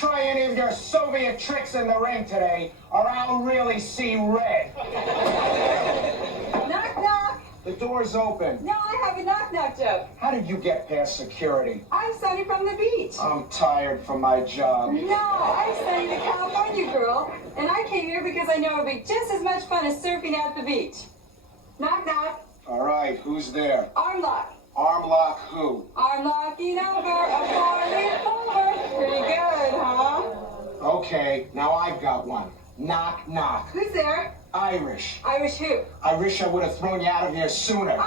try any of your Soviet tricks in the ring today, or I'll really see red. Knock, knock. The door's open. No, I have a knock-knock joke. How did you get past security? I'm Sunny from the beach. I'm tired from my job. No, I'm Sunny, the California girl, and I came here because I know it'll be just as much fun as surfing at the beach. Knock, knock. All right, who's there? Arm lock. Arm lock who? Arm locking over a four-leaf over. Pretty good, huh? Okay, now I've got one. Knock, knock. Who's there? Irish. Irish who? I wish I would have thrown you out of here sooner. Oh!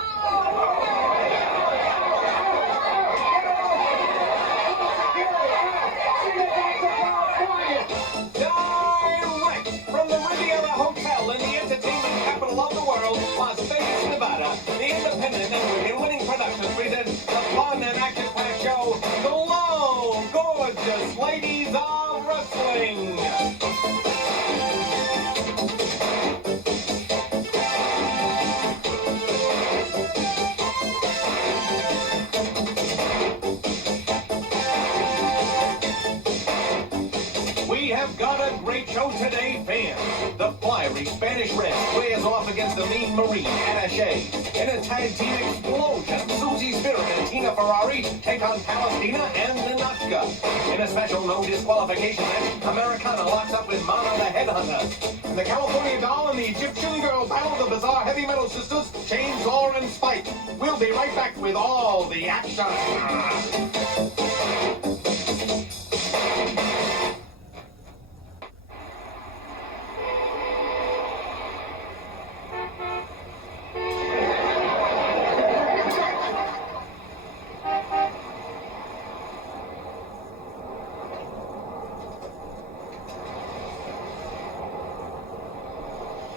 Direct from the Riviera Hotel in the entertainment capital of the world, Las Vegas, Nevada, the independent and winning production presents the fun and action-packed show, G.L.O.W, Gorgeous Ladies of Wrestling. We have got a great show today, fans. The fiery Spanish Red squares off against the mean Marine, Attaché. In a tag team explosion, Susie and Tina Ferrari take on Palestina and Ninotchka. In a special no disqualification match, Americana locks up with Manna the Headhunter. And the California Doll and the Egyptian Girl battle the bizarre heavy metal sisters, Chainsaw and Spike. We'll be right back with all the action.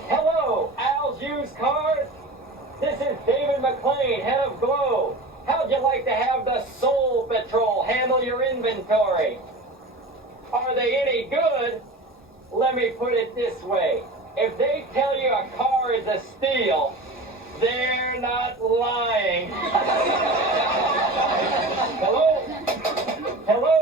Hello, Al's Used Cars. This is David McLean, head of G.L.O.W. How'd you like to have the Soul Patrol handle your inventory? Are they any good? Let me put it this way. If they tell you a car is a steal, they're not lying. Hello? Hello?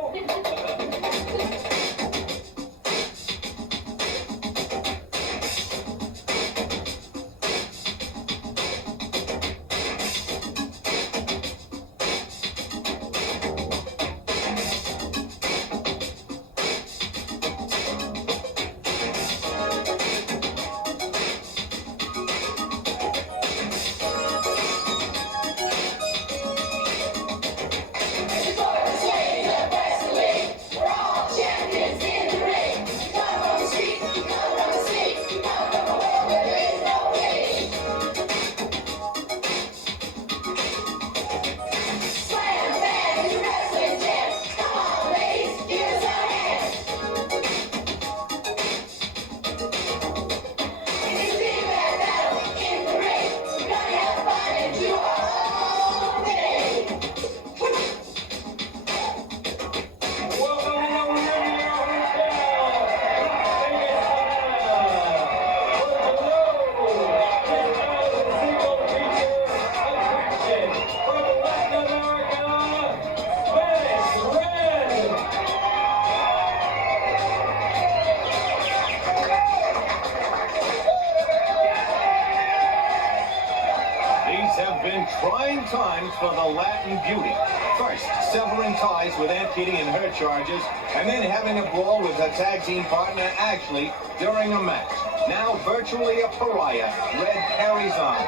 Trying times for the Latin beauty. First, severing ties with Aunt Kitty and her charges, and then having a brawl with her tag team partner, Ashley, during a match. Now virtually a pariah, Red carries on,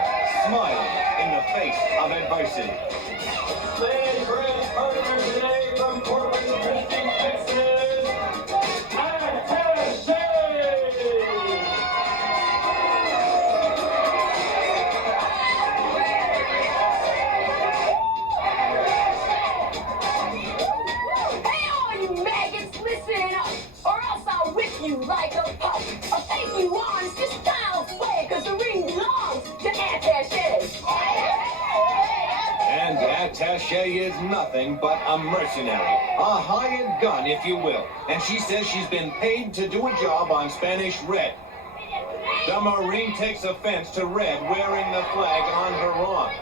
smiling in the face of adversity. Today's Red's partner today from Corpus Christi, Texas, Attaché! Like a pup, I'll take you on, it's just child's play, cause the ring belongs to Attaché. And Attaché is nothing but a mercenary, a hired gun, if you will. And she says she's been paid to do a job on Spanish Red. The Marine takes offense to Red wearing the flag on her arm.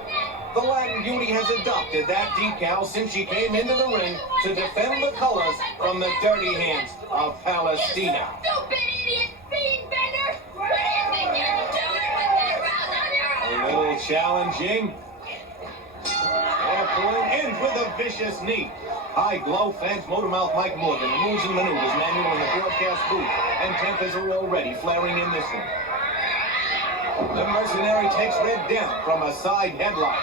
The Latin Beauty has adopted that decal since she came into the ring to defend the colors from the dirty hands of Palestina. Stupid idiot bean bender! What do you think you're doing with that round on your A arm? little challenging. Pulling ends with a vicious knee. High Glow fans Motormouth Mike Morgan, moves and maneuvers manual in the broadcast booth, and tempers are already flaring in this one. The mercenary takes Red down from a side headlock.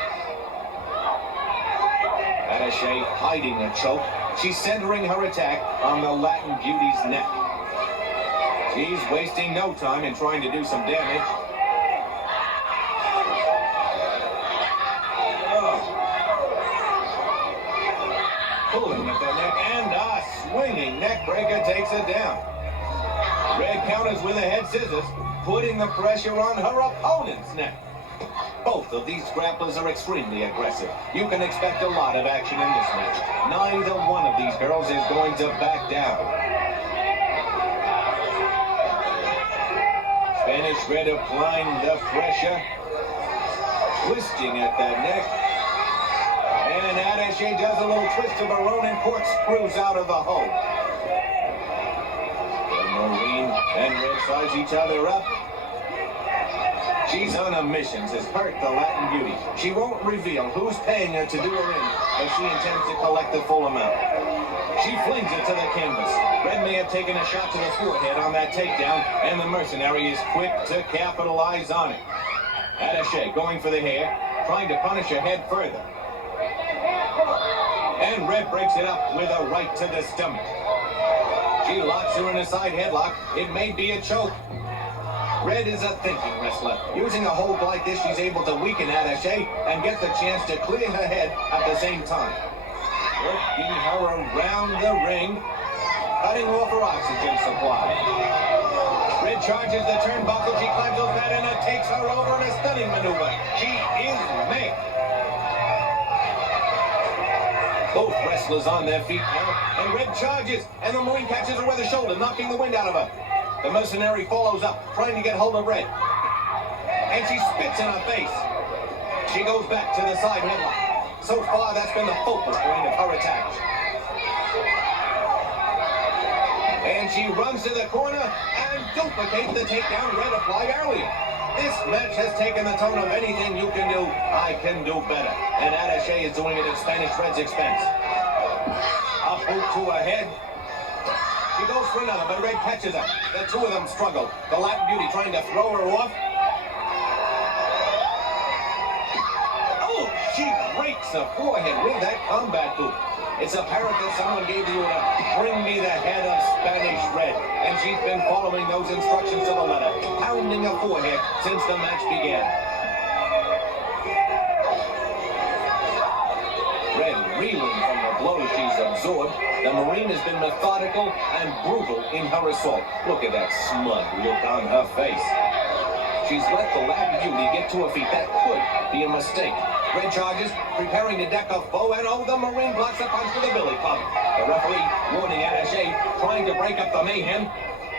Attaché hiding a choke. She's centering her attack on the Latin Beauty's neck. She's wasting no time in trying to do some damage. Pulling at the neck, and a swinging neck breaker takes it down. Red counters with a head scissors, putting the pressure on her opponent's neck. Both of these grapplers are extremely aggressive. You can expect a lot of action in this match. Neither one of these girls is going to back down. Spanish Red applying the pressure, twisting at the neck. And Attaché does a little twist of her own and corkscrews out of the hole. The Marine and Red size each other up. She's on a mission to hurt the Latin Beauty. She won't reveal who's paying her to do her in, but she intends to collect the full amount. She flings it to the canvas. Red may have taken a shot to the forehead on that takedown, and the mercenary is quick to capitalize on it. Attaché going for the hair, trying to punish her head further. And Red breaks it up with a right to the stomach. She locks her in a side headlock. It may be a choke. Red is a thinking wrestler. Using a hold like this, she's able to weaken Attaché and get the chance to clear her head at the same time. Working her around the ring, cutting off her oxygen supply. Red charges the turnbuckle. She climbs those back and takes her over in a stunning maneuver. She is made. Both wrestlers on their feet now, and Red charges, and the Marine catches her with a shoulder, knocking the wind out of her. The mercenary follows up, trying to get hold of Red. And she spits in her face. She goes back to the side headlock. So far, that's been the focal point of her attack. And she runs to the corner and duplicates the takedown Red applied earlier. This match has taken the tone of anything you can do, I can do better. And Attaché is doing it at Spanish Red's expense. A boot to her head. She goes for another, but Red catches her. The two of them struggle. The Latin Beauty trying to throw her off. Oh, she breaks her forehead with that combat boot. It's apparent that someone gave the order, bring me the head of Spanish Red. And she's been following those instructions to the letter, pounding her forehead since the match began. Red reeling from the blows she's absorbed. The Marine has been methodical and brutal in her assault. Look at that smug look on her face. She's let the Latin Beauty get to her feet. That could be a mistake. Red charges, preparing to deck a foe, and oh, the Marine blocks a punch with a billy club. The referee warning Attaché, trying to break up the mayhem,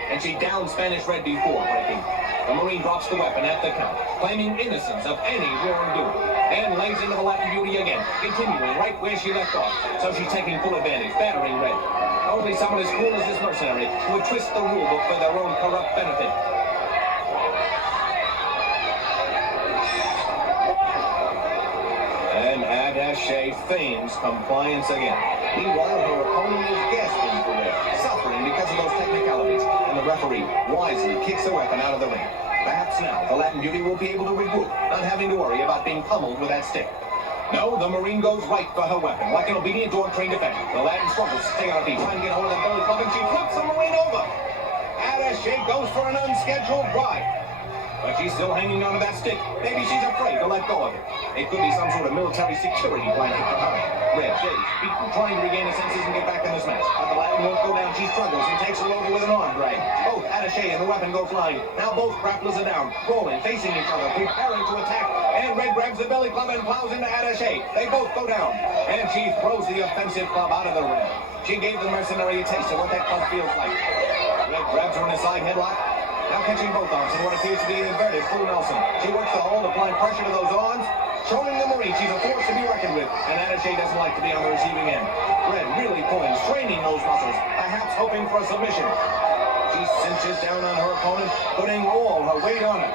and she downs Spanish Red before breaking. The Marine drops the weapon at the count, claiming innocence of any wrongdoing, and lays into the Latin Beauty again, continuing right where she left off. So she's taking full advantage, battering Red. Only someone as cool as this mercenary would twist the rulebook for their own corrupt benefit. And Attaché feigns compliance again. Meanwhile, her opponent is gasping for air, suffering because of those technicalities, and the referee wisely kicks the weapon out of the ring. Perhaps now the Latin Beauty will be able to regroup, not having to worry about being pummeled with that stick. No, the Marine goes right for her weapon, like an obedient dog trained to defend. The Latin struggles to stay on her feet, trying to get hold of that belly club, and she flips the Marine over. Attaché goes for an unscheduled drive. But she's still hanging onto that stick. Maybe she's afraid to let go of it. It could be some sort of military security blanket for her. Red, dazed, beaten, trying to regain her senses and get back in this match. But the Latin won't go down. She struggles and takes her over with an arm drag. Both Attaché and the weapon go flying. Now both grapplers are down, rolling, facing each other, preparing to attack. And Red grabs the belly club and plows into Attaché. They both go down. And she throws the offensive club out of the ring. She gave the mercenary a taste of what that club feels like. Red grabs her in a side headlock. Now catching both arms in what appears to be an inverted full Nelson. She works the hold, applying pressure to those arms. showing the Marine she's a force to be reckoned with, and Attaché doesn't like to be on the receiving end. Red really pulling, straining those muscles, perhaps hoping for a submission. She cinches down on her opponent, putting all her weight on her.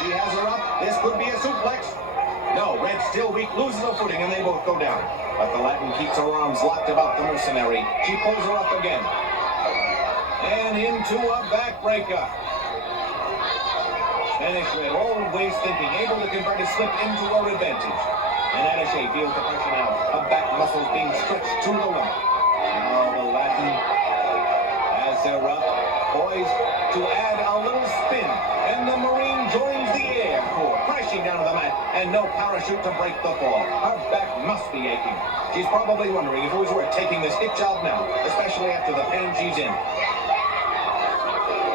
She has her up. This could be a suplex. No, Red's still weak, loses her footing, and they both go down. But the Latin keeps her arms locked about the mercenary. She pulls her up again. And into a backbreaker. Spanish Red always thinking, able to convert a slip into her advantage. And Attaché feels the pressure now. Her back muscles being stretched to the limit. Now the Latin has her up, poised to add a little spin. And the Marine joins the air core, crashing down to the mat, and no parachute to break the fall. Her back must be aching. She's probably wondering if it was worth taking this hit job now, especially after the pain she's in.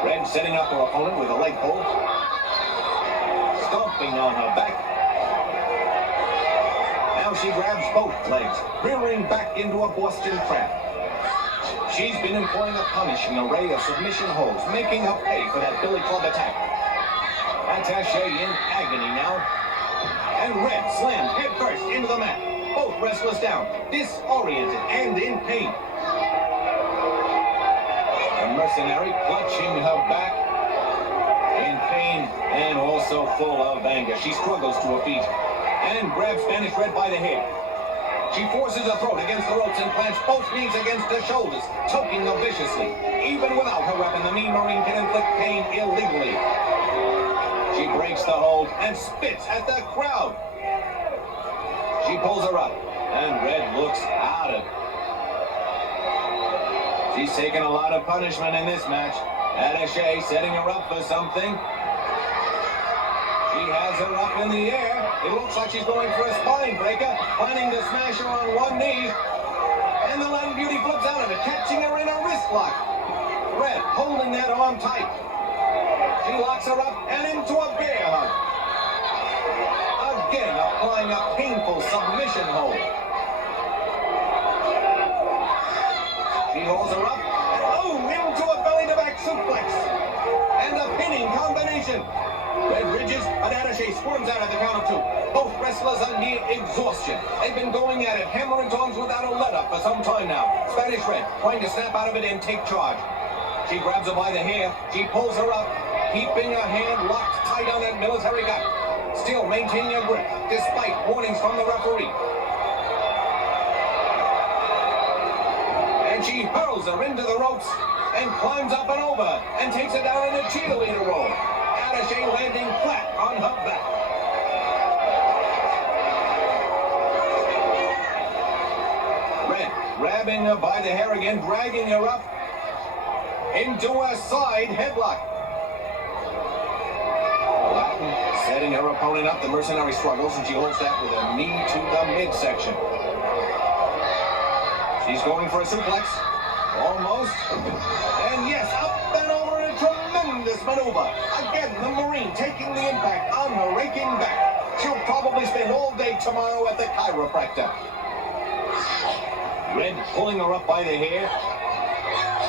Red setting up her opponent with a leg pull, stomping on her back. Now she grabs both legs, rearing back into a Boston Crab. She's been employing a punishing array of submission holds, making her pay for that Billy Club attack. Attaché in agony now. And Red slams head first into the mat. Both wrestlers down, disoriented and in pain. The mercenary clutching her back, in pain and also full of anger. She struggles to her feet and grabs Spanish Red by the head. She forces her throat against the ropes and plants both knees against her shoulders, choking her viciously. Even without her weapon, the mean Marine can inflict pain illegally. She breaks the hold and spits at the crowd. She pulls her up, and Red looks out of it. She's taken a lot of punishment in this match. Attaché setting her up for something. She has her up in the air. It looks like she's going for a spine breaker, planning to smash her on one knee. And the Latin Beauty flips out of it, catching her in a wrist lock. Red holding that arm tight. She locks her up and into a bear hug. Again, applying a painful submission hold. She holds her up, and into a belly-to-back suplex. And a pinning combination. Red ridges, but Attaché squirms out at the count of two. Both wrestlers are near exhaustion. They've been going at it, hammer and tongs without a let-up for some time now. Spanish Red trying to snap out of it and take charge. She grabs her by the hair. She pulls her up, keeping her hand locked tight on that military gut. Still maintaining her grip, despite warnings from the referee. And she hurls her into the ropes and climbs up and over and takes her down in a cheerleader roll. Attaché landing flat on her back. Red grabbing her by the hair again, dragging her up into a side headlock. Latin setting her opponent up. The mercenary struggles, and she holds that with a knee to the midsection. She's going for a suplex. Almost. And yes, up and over in a tremendous maneuver. Again, the Marine taking the impact on her raking back. She'll probably spend all day tomorrow at the chiropractor. Red pulling her up by the hair,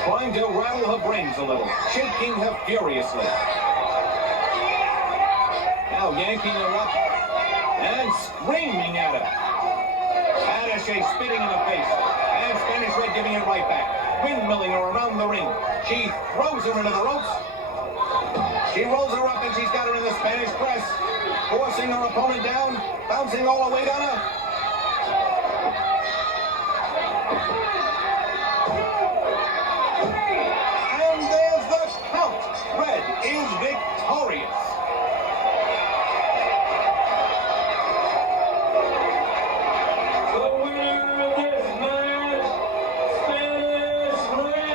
trying to rattle her brains a little, shaking her furiously. Now yanking her up and screaming at her. Attaché spitting in her face, and Spanish Red giving it right back, windmilling her around the ring. She throws her into the ropes. She rolls her up, and she's got her in the Spanish press, forcing her opponent down, bouncing all the weight on her. And there's the count. Red is victorious. The winner of this match, Spanish Red.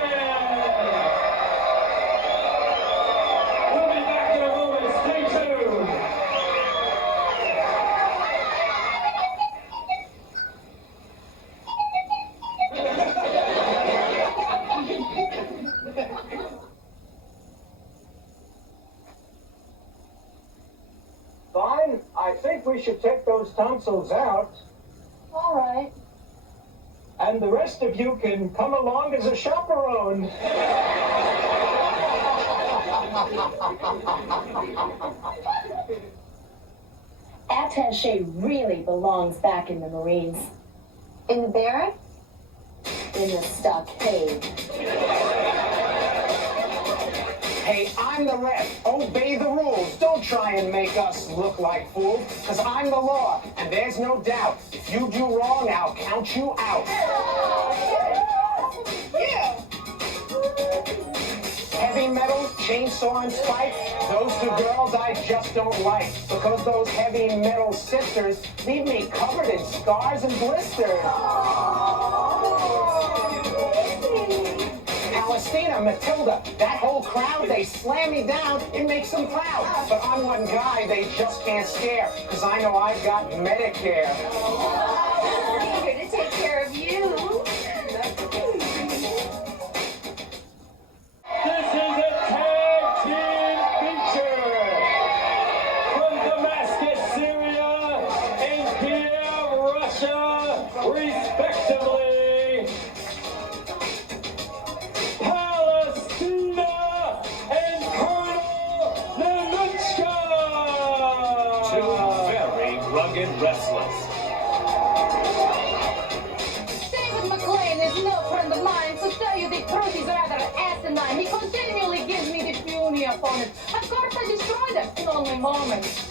We'll be back in a moment. Stay tuned. Fine. I think we should take those tonsils out. All right. And the rest of you can come along as a chaperone. Attaché really belongs back in the Marines. In the barrack? In the stockade. Hey, I'm the ref. Obey the rules. Don't try and make us look like fools, because I'm the law, and there's no doubt. If you do wrong, I'll count you out. Yeah. Heavy metal, chainsaw, and spike, those two girls I just don't like, because those heavy metal sisters leave me covered in scars and blisters. Palestina, Matilda, that whole crowd, they slam me down, it makes them proud. But I'm one guy they just can't scare, because I know I've got Medicare. Here to take care of you. This is a tag team feature from Damascus, Syria, and Kiev, Russia, respectively. Palestina and Colonel Ninotchka. Two very rugged wrestlers. David McLean is no friend of mine, so tell you the truth, he's rather asinine. He continually gives me the puny opponents. Of course, I destroy them in only moments.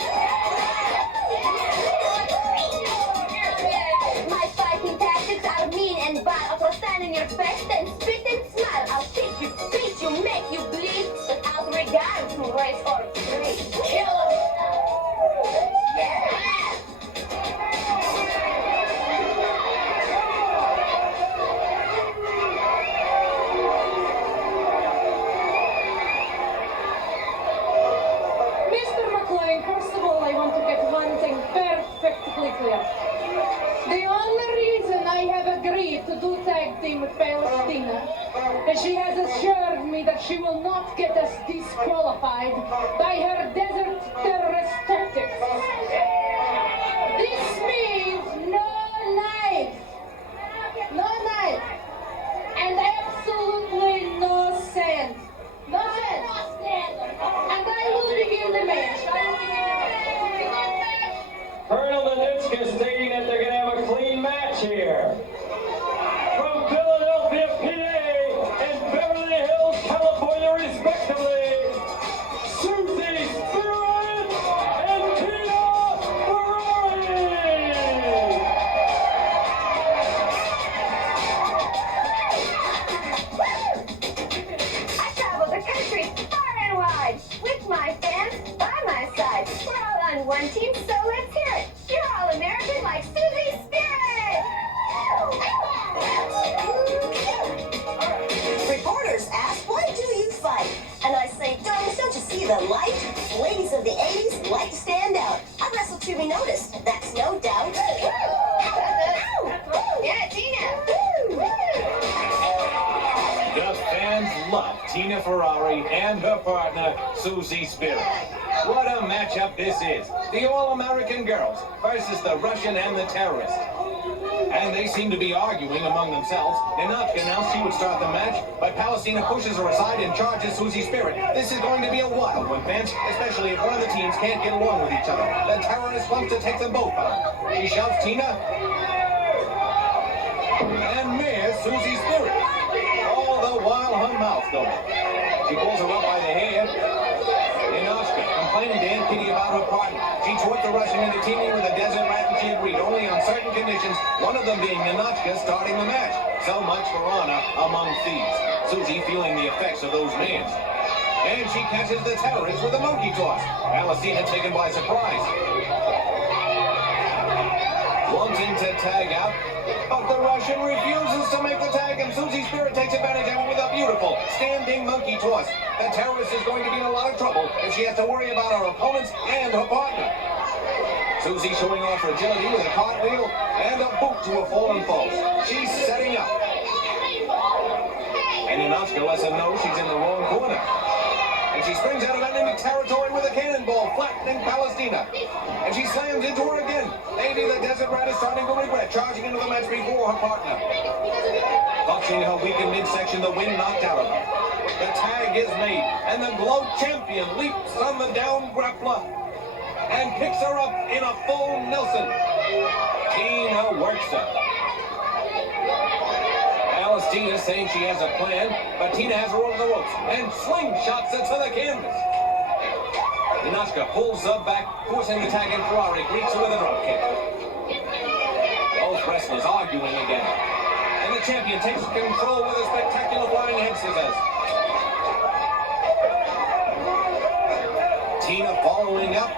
My fighting tactics are mean and vile. I'll stand in your face and spit and smile. I'll kick you, beat you, make you bleed without regard to race or creed. Kill 'em. Mr. McLean, first of all, I want to get one thing perfectly clear. The only reason I have agreed to do tag team with Palestina is she has assured me that she will not get us disqualified by her desert terrorist tactics. This means no knife, and absolutely no sand. No sand. And I will begin the match. Colonel Ninotchka stating that they're going to have a clean match here. From Philadelphia, PA, and Beverly Hills, California, respectively, Susie Spirit and Tina Ferrari. I travel the country far and wide with my fans by my side. We're all on one team, so let's hear it. You're all American like Susie Spirit. Reporters ask, why do you fight? And I say, darlings, don't you see the light? Ladies of the 80s like to stand out. I wrestle to be noticed, that's no doubt. Yeah, Tina. The fans love Tina Ferrari and her partner, Susie Spirit. What a matchup this is. The All-American girls versus the Russian and the terrorist. And they seem to be arguing among themselves. Ninotchka announced she would start the match, but Palestina pushes her aside and charges Susie Spirit. This is going to be a wild one, fans, especially if one of the teams can't get along with each other. The terrorist wants to take them both out. She shouts Tina, and Mayor Susie Spirit. All the while her mouth going. She pulls her up by the hair. Ninotchka complaining to Aunt Kitty about her partner. She taught the Russian into teaming with a desert rat, and she agreed only on certain conditions, one of them being Ninotchka starting the match. So much for honor among thieves. Susie feeling the effects of those names. And she catches the terrorist with a monkey toss. Palestina taken by surprise. Wanting to tag out, but the Russian refuses to make the tag, and Susie Spirit takes advantage of it with a beautiful standing monkey toss. The terrorist is going to be in a lot of trouble if she has to worry about her opponents and her partner. Susie showing off her agility with a cartwheel and a boot to a fallen foe. She's setting up. And Ninotchka lets her know she's in the wrong corner. And she springs out of enemy territory with a cannonball, flattening Palestina. And she slams into her again. Maybe the desert rat is starting to regret charging into the match before her partner. Clutching her weakened midsection, the wind knocked out of her. The tag is made, and the G.L.O.W champion leaps on the down grappler. and picks her up in a full Nelson. Tina works her. Palestina saying she has a plan, but Tina has her over the ropes and slingshots her to the canvas. Ninotchka pulls her back, forcing the tag, and Ferrari greets her with a dropkick. Both wrestlers arguing again. And the champion takes control with a spectacular flying head scissors. Tina following up,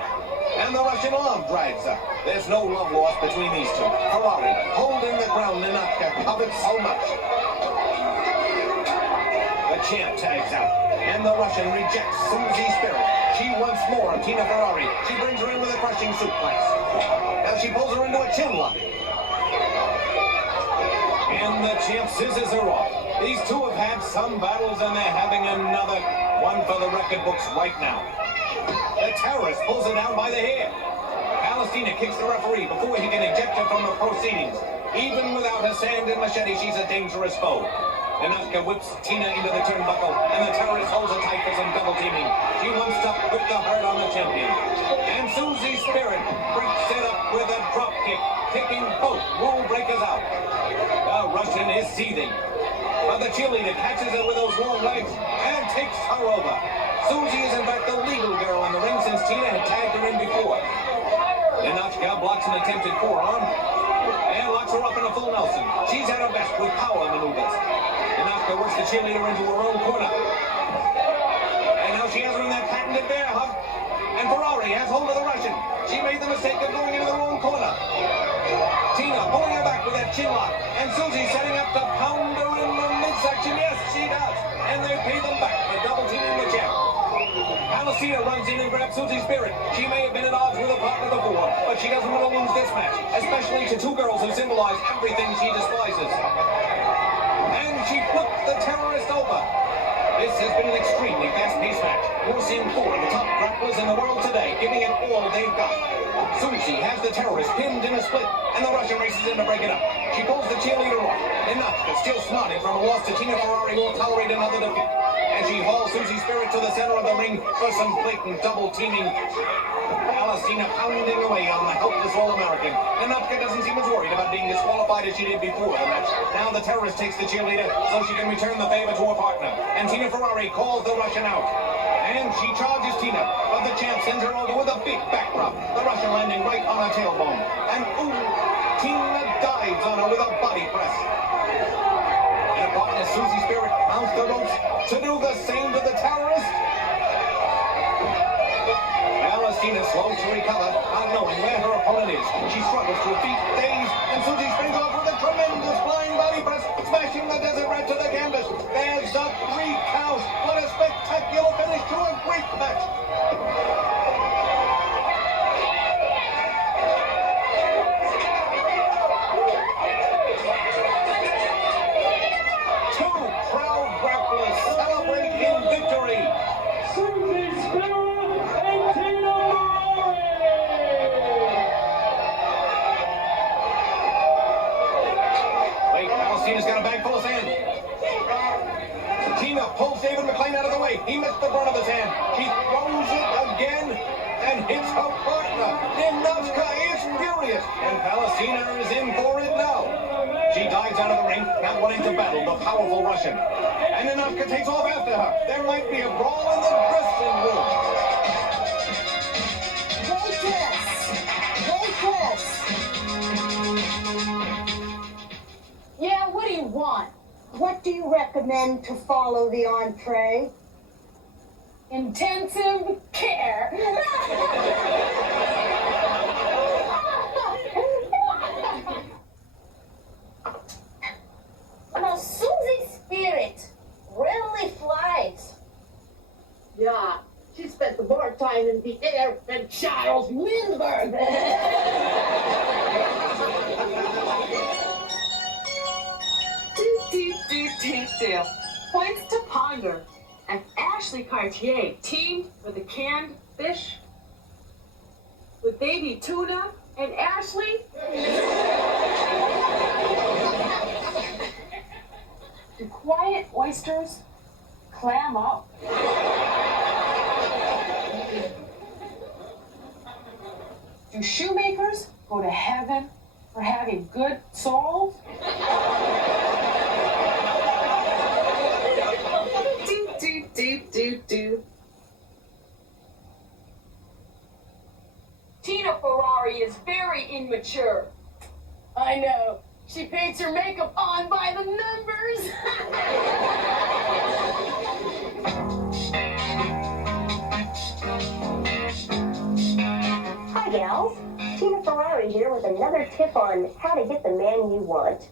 and the Russian arm drags her. There's no love lost between these two. Ferrari holding the ground, Ninotchka covers so much. The champ tags out, and the Russian rejects Susie's spirit. She wants more of Tina Ferrari. She brings her in with a crushing suplex. Now she pulls her into a chin lock. And the champ scissors her off. These two have had some battles, and they're having another one for the record books right now. The terrorist pulls her down by the hair. Palestina kicks the referee before he can eject her from the proceedings. Even without her sand and machete, she's a dangerous foe. Ninotchka whips Tina into the turnbuckle, and the terrorist holds her tight for some double teaming. She wants to put the hurt on the champion. And Susie's spirit breaks it up with a drop kick, kicking both rule breakers out. The Russian is seething, but the cheerleader catches her with those long legs and takes her over. Susie is in fact the legal girl in the ring since Tina had tagged her in before. Ninotchka blocks an attempted forearm and locks her up in a full Nelson. She's at her best with power maneuvers. Ninotchka works the cheerleader into her own corner. And now she has her in that patented bear hug. And Ferrari has hold of the Russian. She made the mistake of going into the wrong corner. Tina pulling her back with that chin lock. And Susie setting up to pound her in the midsection. Yes, she does. And they pay them back for double teaming the champ. Palestina runs in and grabs Susie's spirit. She may have been at odds with her partner before, but she doesn't want to lose this match, especially to two girls who symbolize everything she despises. And she flipped the terrorist over. This has been an extremely fast-paced match. We're seeing four of the top grapplers in the world today, giving it all they've got. Susie has the terrorist pinned in a split, and the Russian races in to break it up. She pulls the cheerleader off. Ninotchka, still smarting from a loss to Tina Ferrari, won't tolerate another defeat. And she hauls Susie's spirit to the center of the ring for some blatant double teaming. Palestina pounding away on the helpless All-American. Ninotchka doesn't seem as worried about being disqualified as she did before the match. Now the terrorist takes the cheerleader so she can return the favor to her partner. And Tina Ferrari calls the Russian out. And she charges Tina, but the champ sends her over with a big backdrop. The Russian landing right on her tailbone. And ooh, Tina dives on her with a body press. And her partner Susie Spirit mounts the ropes to do the same to the terrorist. Palestina slow to recover, not knowing where her opponent is. She struggles to her feet, dazed, and Susie springs off with a tremendous flying body press, smashing the desert rat to the canvas. There's the 3 count. What a spectacular finish to a great match. Two proud grapplers celebrate in victory. Susie Spirit and Tina Ferrari! Wait, Palestina's got a bag full of sand. Tina pulls David McLean out of the way. He missed the brunt of his hand. He throws it again and hits her partner. Ninotchka is furious, and Palestina is in for it now. She dives out of the ring, not wanting to battle the powerful Russian. And Ninotchka takes off after her. There might be a brawl in the dressing room. Yeah, what do you want? What do you recommend to follow the entree? Intensive care. Now, Susie's spirit really flies. Yeah, she spent more time in the air than Charles Lindbergh. Points to ponder. And Ashley Cartier teamed with a canned fish. Would they be tuna and Ashley? Do quiet oysters clam up? Do shoemakers go to heaven for having good souls? Do. Tina Ferrari is very immature. I know. She paints her makeup on by the numbers. Hi, gals. Tina Ferrari here with another tip on how to get the man you want.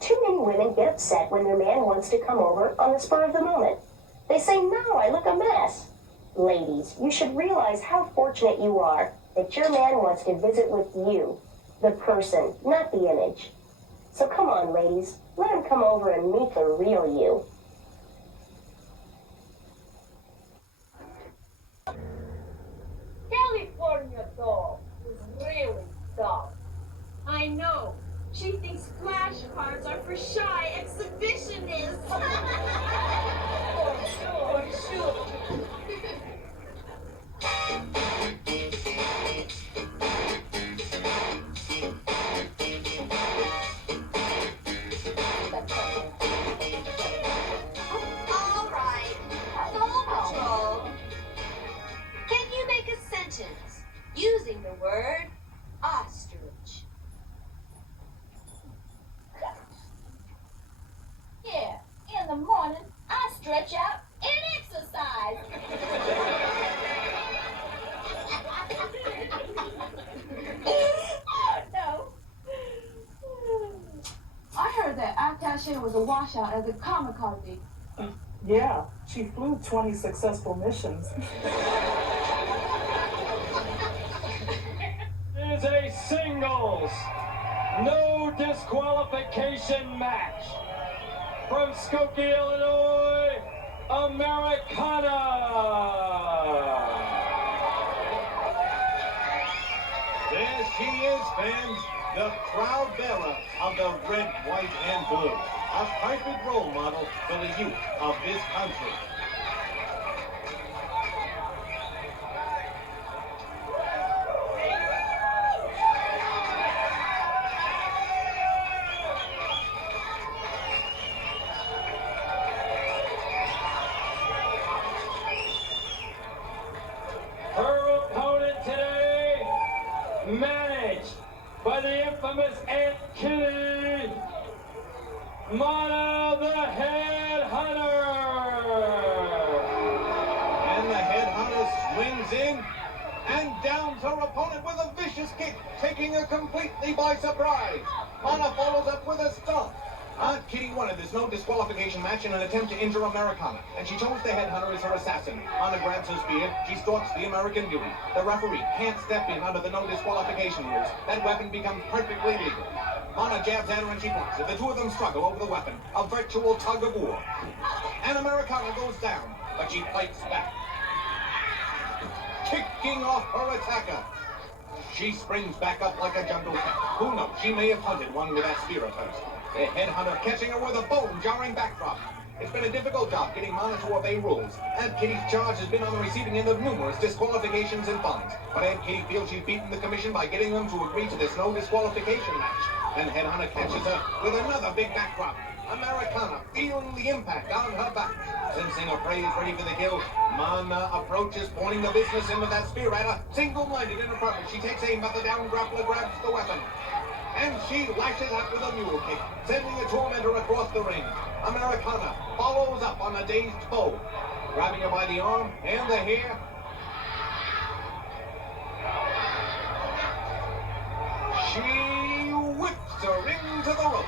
Too many women get upset when their man wants to come over on the spur of the moment. They say, no, I look a mess. Ladies, you should realize how fortunate you are that your man wants to visit with you, the person, not the image. So come on, ladies, let him come over and meet the real you. California doll is really dumb. I know. She thinks flashcards are for shy exhibitionists. For sure. All right. Soul Patrol. Can you make a sentence using the word ostrich? Yeah, in the morning, I stretch out and exercise. Oh, no. I heard that Attaché was a washout as a kamikaze. Yeah, she flew 20 successful missions. Is a singles, no disqualification match. From Skokie, Illinois, Americana. There she is, fans, the proud bearer of the red, white, and blue. A perfect role model for the youth of this country. Her opponent today, managed by the infamous Aunt Kitty, Manna the Headhunter. And the Headhunter swings in and downs her opponent with a vicious kick, taking her completely by surprise. Manna follows up with a stomp. Aunt Kitty wanted this no disqualification match in an attempt to injure Americana, and she chose the Headhunter as her assassin. Manna grabs her spear, she stalks the American Beauty. The referee can't step in under the no disqualification rules. That weapon becomes perfectly legal. Manna jabs at her and she blocks it. The two of them struggle over the weapon, a virtual tug of war. And Americana goes down, but she fights back, kicking off her attacker. She springs back up like a jungle cat. Who knows, she may have hunted one with that spear of hers. The Headhunter catching her with a bone-jarring backdrop. It's been a difficult job getting Manna to obey rules. Aunt Kitty's charge has been on the receiving end of numerous disqualifications and fines. But Aunt Kitty feels she's beaten the commission by getting them to agree to this no disqualification match. And Headhunter catches her with another big backdrop. Americana feeling the impact on her back. Sensing her prey is ready for the kill, Manna approaches, pointing the business end of that spear at her. Single-minded in her purpose, she takes aim, but the down grappler grabs the weapon. And she lashes out with a mule kick, sending the tormentor across the ring. Americana follows up on a dazed foe, grabbing her by the arm and the hair. She whips her into the rope.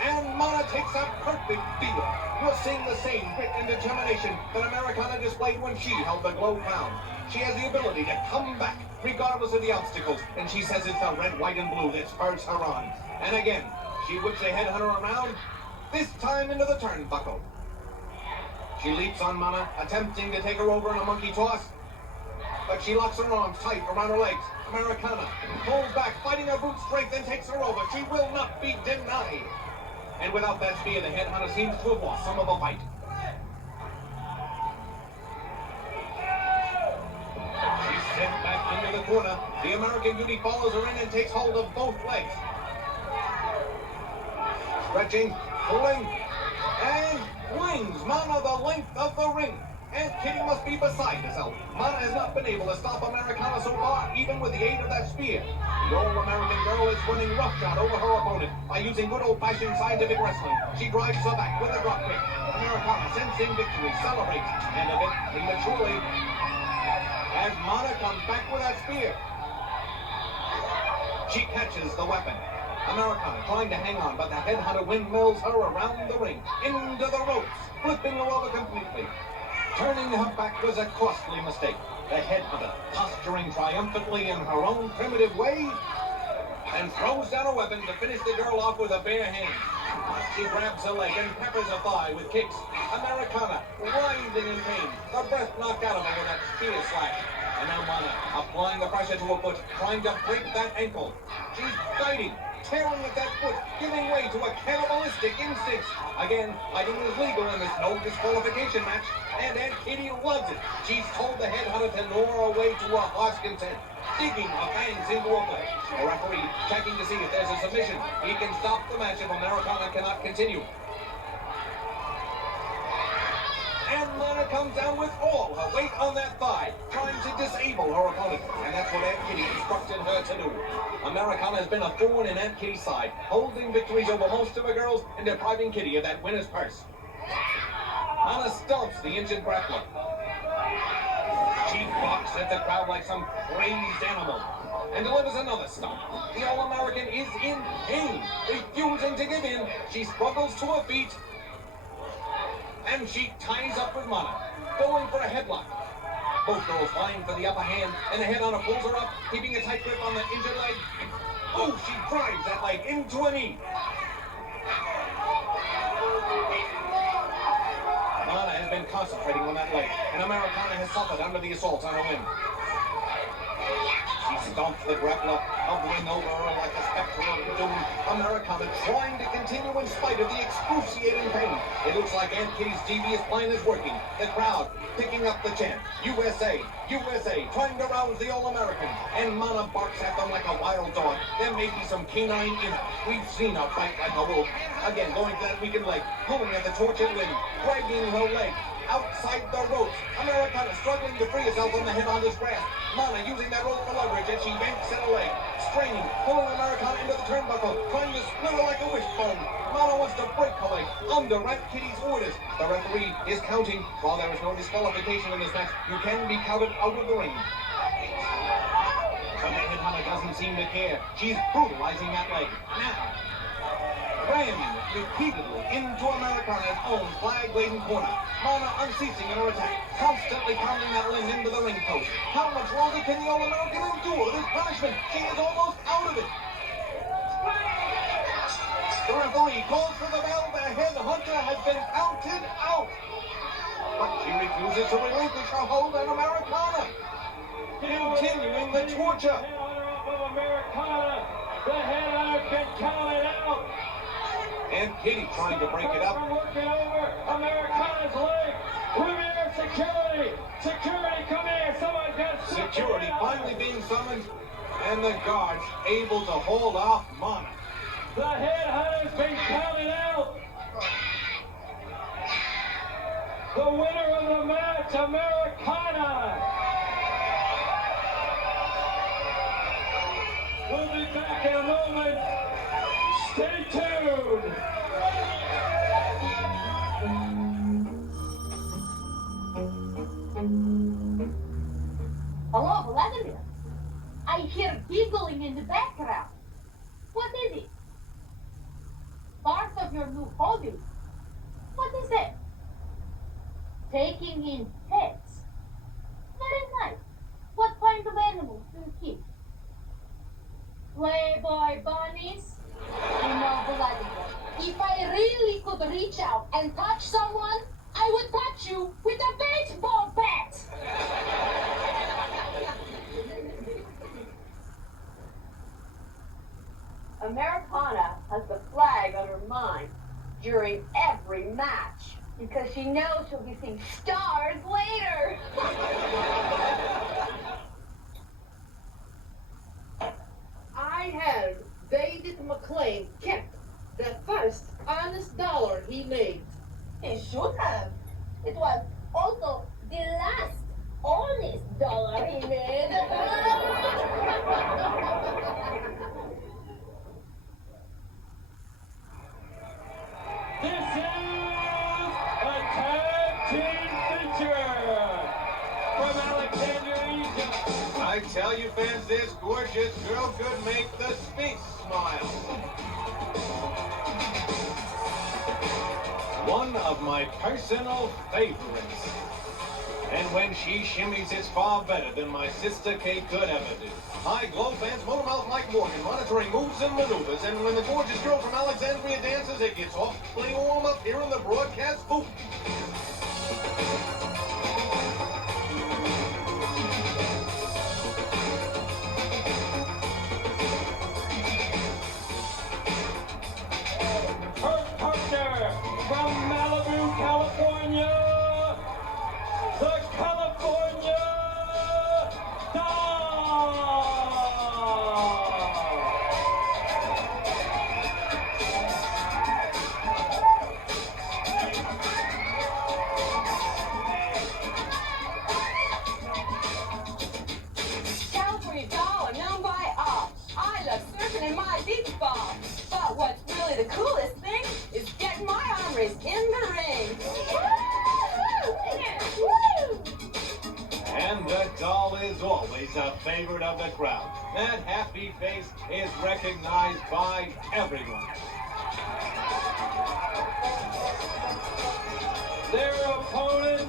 And Manna takes a perfect deal. You're seeing the same grit and determination that Americana displayed when she held the G.L.O.W crown. She has the ability to come back, regardless of the obstacles, and she says it's the red, white, and blue that spurs her on. And again, she whips the Headhunter around, this time into the turnbuckle. She leaps on Manna, attempting to take her over in a monkey toss, but she locks her arms tight around her legs. Americana pulls back, fighting her brute strength, and takes her over. She will not be denied. And without that spear, the Headhunter seems to have lost some of the fight. She's sent back into the corner, The American beauty follows her in and takes hold of both legs. Stretching, pulling, and wins Manna the length of the ring. And Kitty must be beside herself. Manna has not been able to stop Americana so far, even with the aid of that spear. The all-American girl is running roughshod over her opponent by using good old-fashioned scientific wrestling. She drives her back with a drop kick. Americana, sensing victory, celebrates, and a bit prematurely, as Manna comes back with that spear. She catches the weapon. Americana trying to hang on, but the Headhunter windmills her around the ring, into the ropes, flipping her over completely. Turning her back was a costly mistake. The Headhunter, posturing triumphantly in her own primitive way, and throws down a weapon to finish the girl off with a bare hand. She grabs her leg and peppers her thigh with kicks. Americana, writhing in pain, the breath knocked out of her with that spear slash. And now Manna, applying the pressure to her foot, trying to break that ankle. She's biting, tearing at that foot, giving way to a cannibalistic instinct. Again, fighting is legal in this no disqualification match, and Aunt Kitty loves it. She's told the Headhunter to gnaw her way to her heart's content, digging her fangs into her foot. The referee checking to see if there's a submission. He can stop the match if Americana cannot continue. And Manna comes down with all her weight on that thigh, trying to disable her opponent. And that's what Aunt Kitty instructed her to do. Americana has been a thorn in Aunt Kitty's side, holding victories over most of her girls and depriving Kitty of that winner's purse. Manna stomps the injured grappler. She barks at the crowd like some crazed animal and delivers another stomp. The All-American is in pain, refusing to give in. She struggles to her feet, and she ties up with Manna, going for a headlock. Both girls vying for the upper hand, and the Headhunter pulls her up, keeping a tight grip on the injured leg. Oh, she drives that leg into a knee. Manna has been concentrating on that leg, and Americana has suffered under the assault on her win. She stomps the grappler, hovering over her like a spectre of doom. Americana trying to continue in spite of the excruciating pain. It looks like Aunt Kitty's devious plan is working. The crowd picking up the chant, USA, USA, trying to rouse the All-American. And Manna barks at them like a wild dog. There may be some canine in it. We've seen her fight like a wolf. Again, going for that weakened leg, pulling at the tortured limb, dragging her leg outside the ropes. Americana struggling to free herself from the Headhunter's grasp. Manna using that rope for leverage as she yanks at her leg, straining, pulling Americana into the turnbuckle, trying to split her like a wishbone. Manna wants to break her leg under Aunt Kitty's orders. The referee is counting. While there is no disqualification in this match, you can be counted out of the ring. But the Headhunter doesn't seem to care. She's brutalizing that leg. Now, rammed repeatedly into Americana's own flag-laden corner. Manna unceasing in her attack, constantly pounding that limb into the ring post. How much longer can the All-American endure this punishment? She is almost out of it. The referee calls for the bell. The Headhunter has been counted out. But she refuses to relinquish her hold on Americana, continuing the torture. Americana, the Headhunter's been counted out. And Kitty trying to break it up. Working over Americana's leg. Premier security. Security, come here. Someone's got security finally being summoned, and the guards able to hold off Manna. The Headhunter's been counted out. The winner of the match, Americana. We'll be back in a moment. Stay tuned. Hello, Vladimir. I hear giggling in the background. What is it? Part of your new hobby? What is that? Taking in pets. Very nice. What kind of animals do you keep? Playboy bunnies? You know, Vladimir, if I really could reach out and touch someone, I would touch you with a baseball bat! Americana has the flag on her mind during every match because she knows she'll be seeing stars later. I tell you, fans, this gorgeous girl could make the Sphinx smile. One of my personal favorites. And when she shimmies, it's far better than my sister Kate could ever do. Hi, G.L.O.W fans, motormouth like Morgan, monitoring moves and maneuvers. And when the gorgeous girl from Alexandria dances, it gets awfully warm up here in the broadcast booth. Her partner from Malibu, California, the California California doll, I'm known by all. I love surfing in my beach ball. But what's really the coolest thing is getting my arm raised in the ring. And the doll is always a favorite of the crowd. That happy face is recognized by everyone. their opponent,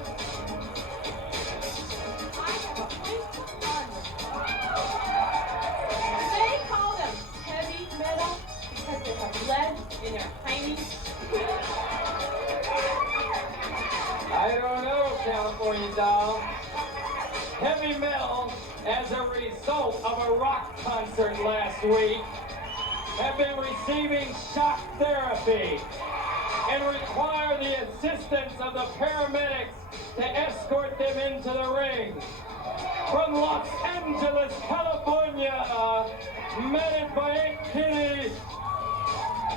They call them heavy metal because they have lead in their tiny. I don't know, California doll. Heavy metal, as a result of a rock concert last week, have been receiving shock therapy and require the assistance of the paramedics to escort them into the ring. From Los Angeles, California, managed by Aunt Kitty,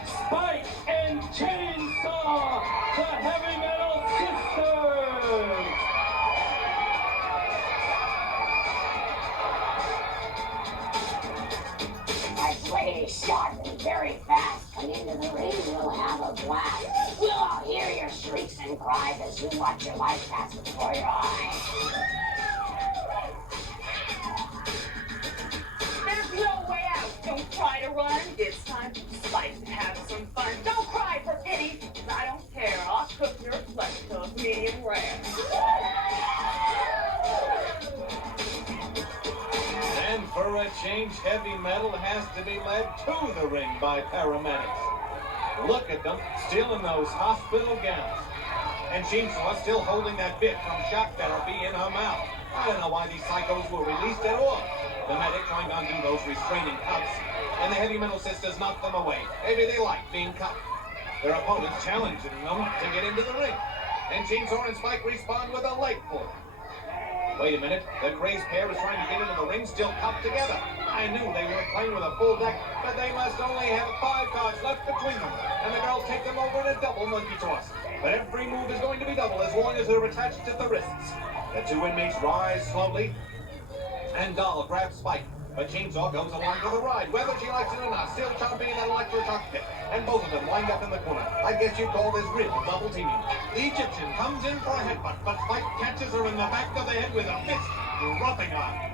Spike and Chainsaw, the Heavy Metal Sisters. As ladies sharp and very fast come into the ring, we'll have a blast. We'll all hear your shrieks and cries as you watch your life pass before your eyes. There's no way out. Don't try to run. It's time to fight and have some fun. Don't cry for pity, 'cause I don't care. I'll cook your flesh till it's medium rare. And for a change, heavy metal has to be led to the ring by paramedics. Look at them, still in those hospital gowns. And Chainsaw still holding that bit from shock therapy in her mouth. I don't know why these psychos were released at all. The medic trying to undo those restraining cuffs, and the Heavy Metal Sisters knocked them away. Maybe they like being cut. Their opponents challenging them to get into the ring. And Chainsaw and Spike respond with a leg pull. Wait a minute, the crazed pair is trying to get into the ring still cuffed together. I knew they weren't playing with a full deck, but they must only have 5 cards left between them. And the girls take them over in a double monkey toss. But every move is going to be double as long as they're attached at the wrists. The two inmates rise slowly, and Doll grabs Spike. But Chainsaw goes along for the ride, whether she likes it or not, still chomping in that electroshock pit. And both of them wind up in the corner. I guess you'd call this real double teaming. The Egyptian comes in for a headbutt, but Spike catches her in the back of the head with a fist, dropping her.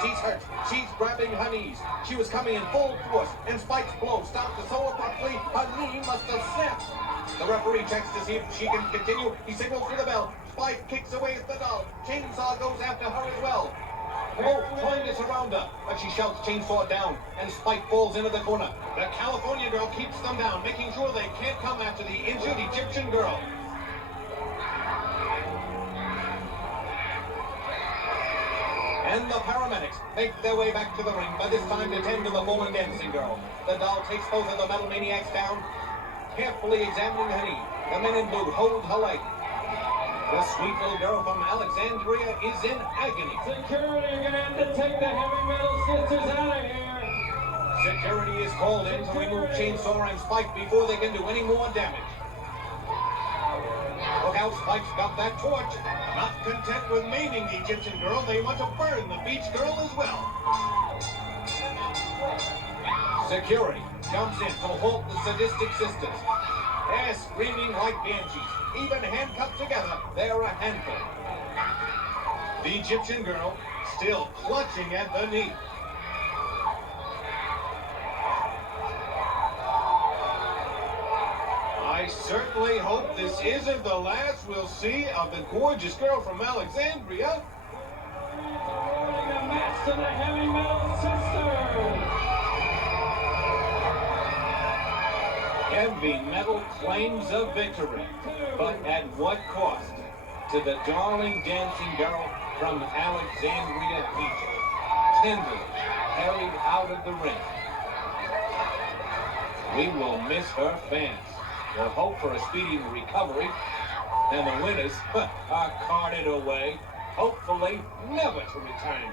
She's hurt. She's grabbing her knees. She was coming in full force, and Spike's blow stopped her so abruptly, her knee must have snapped. The referee checks to see if she can continue. He signals for the bell. Spike kicks away at the doll. Chainsaw goes after her as well. Both trying to surround her, but she shouts Chainsaw down, and Spike falls into the corner. The California girl keeps them down, making sure they can't come after the injured Egyptian girl. And the paramedics make their way back to the ring, but this time to tend to the fallen dancing girl. The doll takes both of the metal maniacs down, carefully examining her knee. The men in blue hold her leg. The sweet little girl from Alexandria is in agony. Security, you're gonna have to take the Heavy Metal Sisters out of here. Security is called in to remove Chainsaw and Spike before they can do any more damage. Look out, Spike's got that torch. Not content with maiming the Egyptian girl, they want to burn the beach girl as well. Security jumps in to halt the sadistic sisters. They're screaming like banshees. Even handcuffed together, they're a handful. The Egyptian girl still clutching at the knee. I certainly hope this isn't the last we'll see of the gorgeous girl from Alexandria. Awarding a match to the Heavy Metal Sisters. Heavy Metal claims a victory, but at what cost? To the darling dancing girl from Alexandria, Egypt, tenderly carried out of the ring. We will miss her fans. We'll hope for a speedy recovery, and the winners are carted away, hopefully never to return.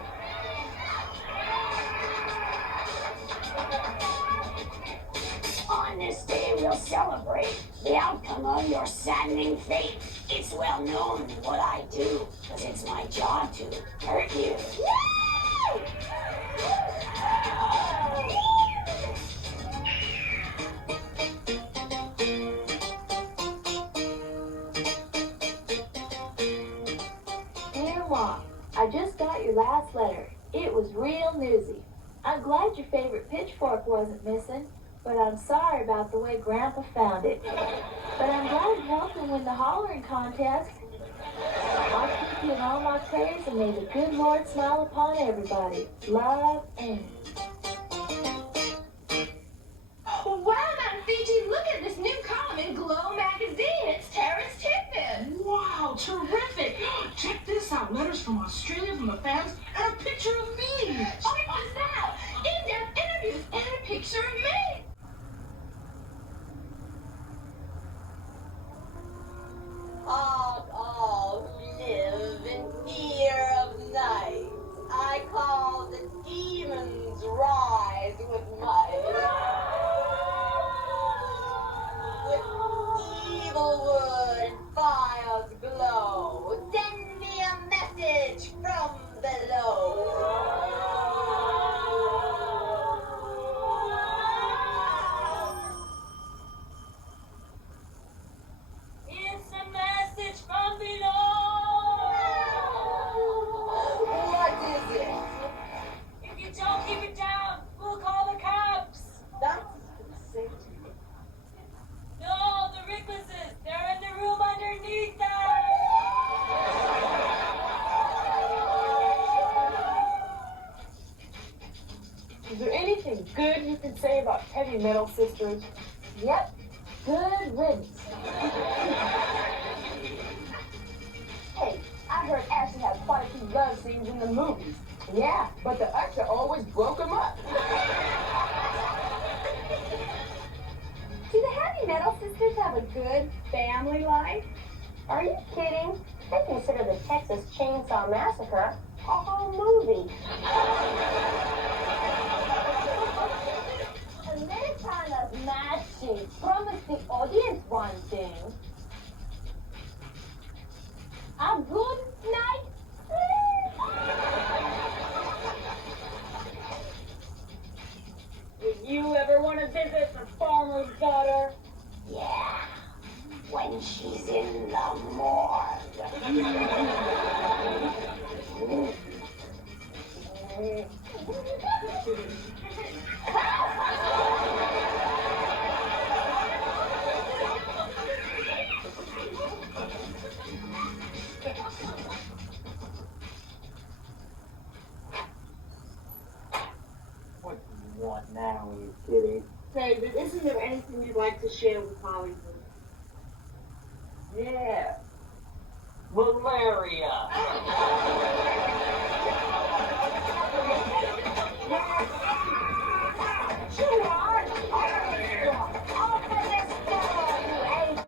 On this day, we'll celebrate the outcome of your saddening fate. It's well known what I do, because it's my job to hurt you. Dear Mom, I just got your last letter. It was real newsy. I'm glad your favorite pitchfork wasn't missing, but I'm sorry about the way Grandpa found it. But I'm glad it helped him win the hollering contest. I'll keep you in all my prayers, and may the good Lord smile upon everybody. Love, Amy. Well, Madam Fiji, look at this new column in G.L.O.W magazine. It's Terrence Tippett. Wow, terrific! Check this out. Letters from Australia from the fans and a picture of me. Oh, what's that? In-depth interviews and a picture of me. All who live in fear of night, I call the demons rise with might. With evil wood fires glow, send me a message from below. It's a message from below. What is it? If you don't keep it down, we'll call the cops. That's safety. No, the Ricklases. They're in the room underneath us. Is there anything good you can say about Heavy Metal Sisters? Yep. Good riddance. Hey, I heard Ashley had quite a few love scenes in the movies. Yeah, but the actor always broke them up. Do the Heavy Metal Sisters have a good family life? Are you kidding? They consider the Texas Chainsaw Massacre a whole movie. Americana's matching promised the audience one thing. A good night sleep. Did you ever want to visit the farmer's daughter? Yeah, when she's in the morgue. What do you want now, you kitty? David, isn't there anything you'd like to share with Hollywood? Yeah,